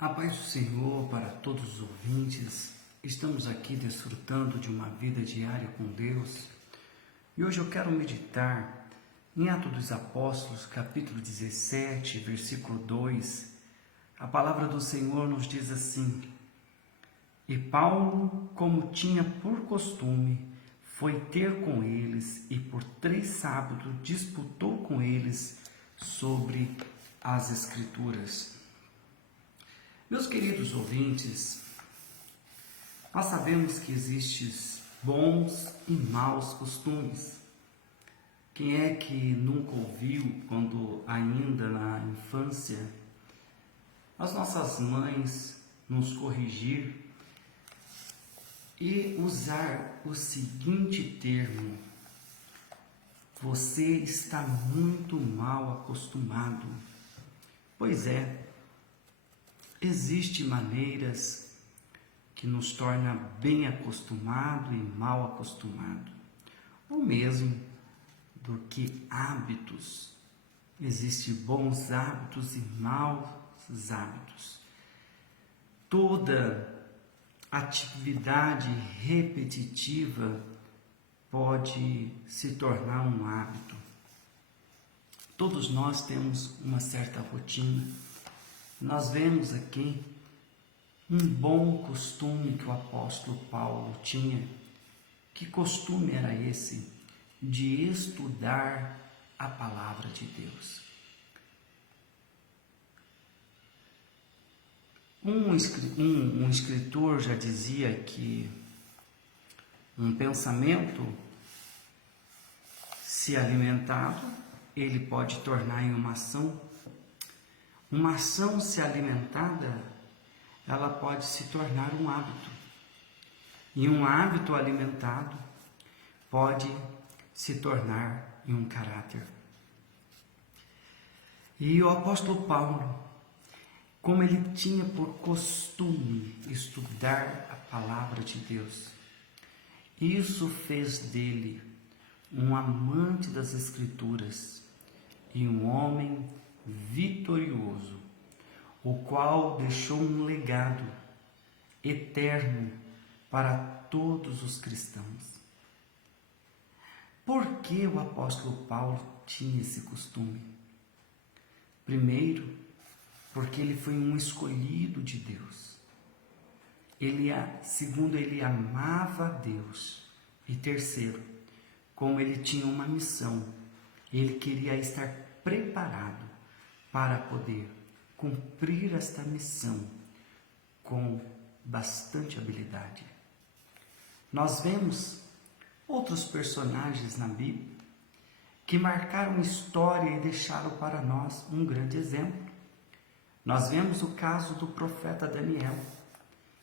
A paz do Senhor para todos os ouvintes. Estamos aqui desfrutando de uma vida diária com Deus. E hoje eu quero meditar em Atos dos Apóstolos, capítulo 17, versículo 2. A palavra do Senhor nos diz assim: E Paulo, como tinha por costume, foi ter com eles e por 3 sábados disputou com eles sobre as Escrituras. Meus queridos ouvintes, nós sabemos que existem bons e maus costumes. Quem é que nunca ouviu, quando ainda na infância, as nossas mães nos corrigir e usar o seguinte termo: você está muito mal acostumado. Pois é, existem maneiras que nos tornam bem acostumado e mal acostumado, ou mesmo do que hábitos. Existem bons hábitos e maus hábitos. Toda atividade repetitiva pode se tornar um hábito. Todos nós temos uma certa rotina. Nós vemos aqui um bom costume que o apóstolo Paulo tinha. Que costume era esse? De estudar a palavra de Deus. Um escritor já dizia que um pensamento, se alimentado, ele pode tornar em uma ação. Uma ação, se alimentada, ela pode se tornar um hábito. E um hábito alimentado pode se tornar em um caráter. E o apóstolo Paulo, como ele tinha por costume estudar a palavra de Deus, isso fez dele um amante das Escrituras e um homem vitorioso, o qual deixou um legado eterno para todos os cristãos. Por que o apóstolo Paulo tinha esse costume? Primeiro, porque ele foi um escolhido de Deus. Segundo, ele amava a Deus. E terceiro, como ele tinha uma missão, ele queria estar preparado para poder cumprir esta missão com bastante habilidade. Nós vemos outros personagens na Bíblia que marcaram história e deixaram para nós um grande exemplo. Nós vemos o caso do profeta Daniel,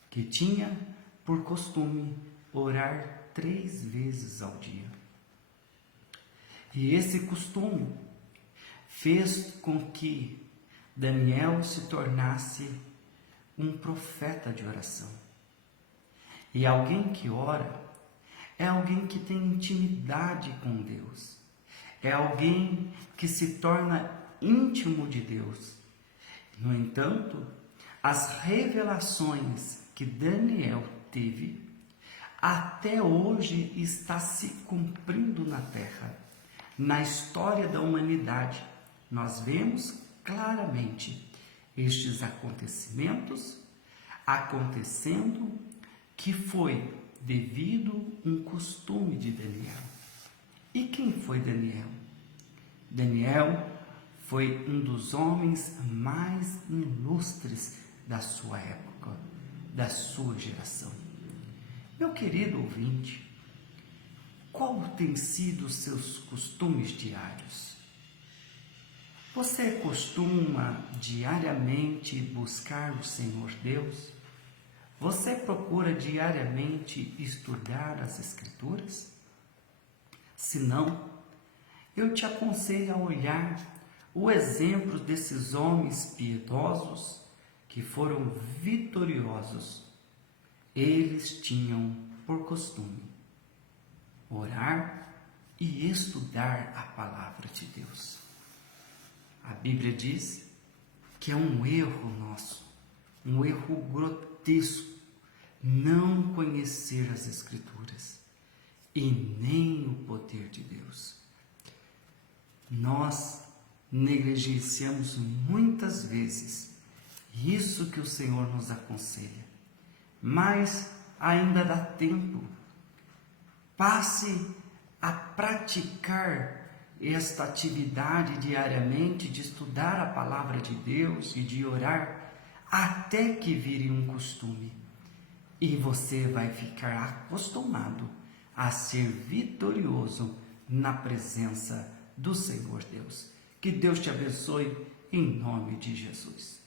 que tinha por costume orar 3 vezes ao dia. E esse costume fez com que Daniel se tornasse um profeta de oração. E alguém que ora é alguém que tem intimidade com Deus. É alguém que se torna íntimo de Deus. No entanto, as revelações que Daniel teve, até hoje está se cumprindo na terra. Na história da humanidade, nós vemos claramente estes acontecimentos acontecendo, que foi devido um costume de Daniel. E quem foi Daniel? Daniel foi um dos homens mais ilustres da sua época, da sua geração. Meu querido ouvinte, qual tem sido os seus costumes diários? Você costuma diariamente buscar o Senhor Deus? Você procura diariamente estudar as Escrituras? Se não, eu te aconselho a olhar o exemplo desses homens piedosos que foram vitoriosos. Eles tinham por costume orar e estudar a palavra de Deus. A Bíblia diz que é um erro nosso um erro grotesco, não conhecer as Escrituras e nem o poder de Deus. Nós negligenciamos muitas vezes isso que o Senhor nos aconselha, mas ainda dá tempo. Passe a praticar esta atividade diariamente de estudar a palavra de Deus e de orar até que vire um costume. E você vai ficar acostumado a ser vitorioso na presença do Senhor Deus. Que Deus te abençoe em nome de Jesus.